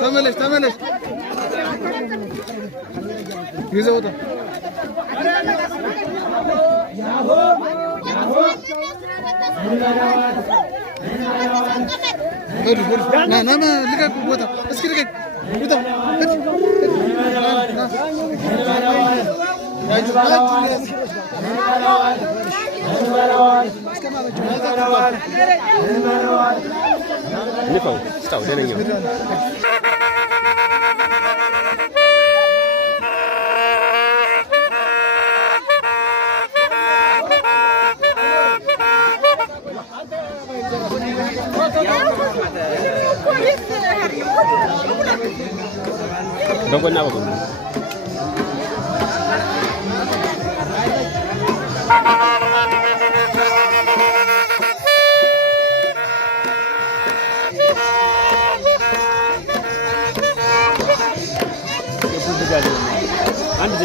ተመለሽ ተመለሽ ይዘውታ ና ና ልቀቅ ቦታ እስኪ ልቀቅ ቦታ ንፋው ስታው ደነኛው በጎና በጎ አንድ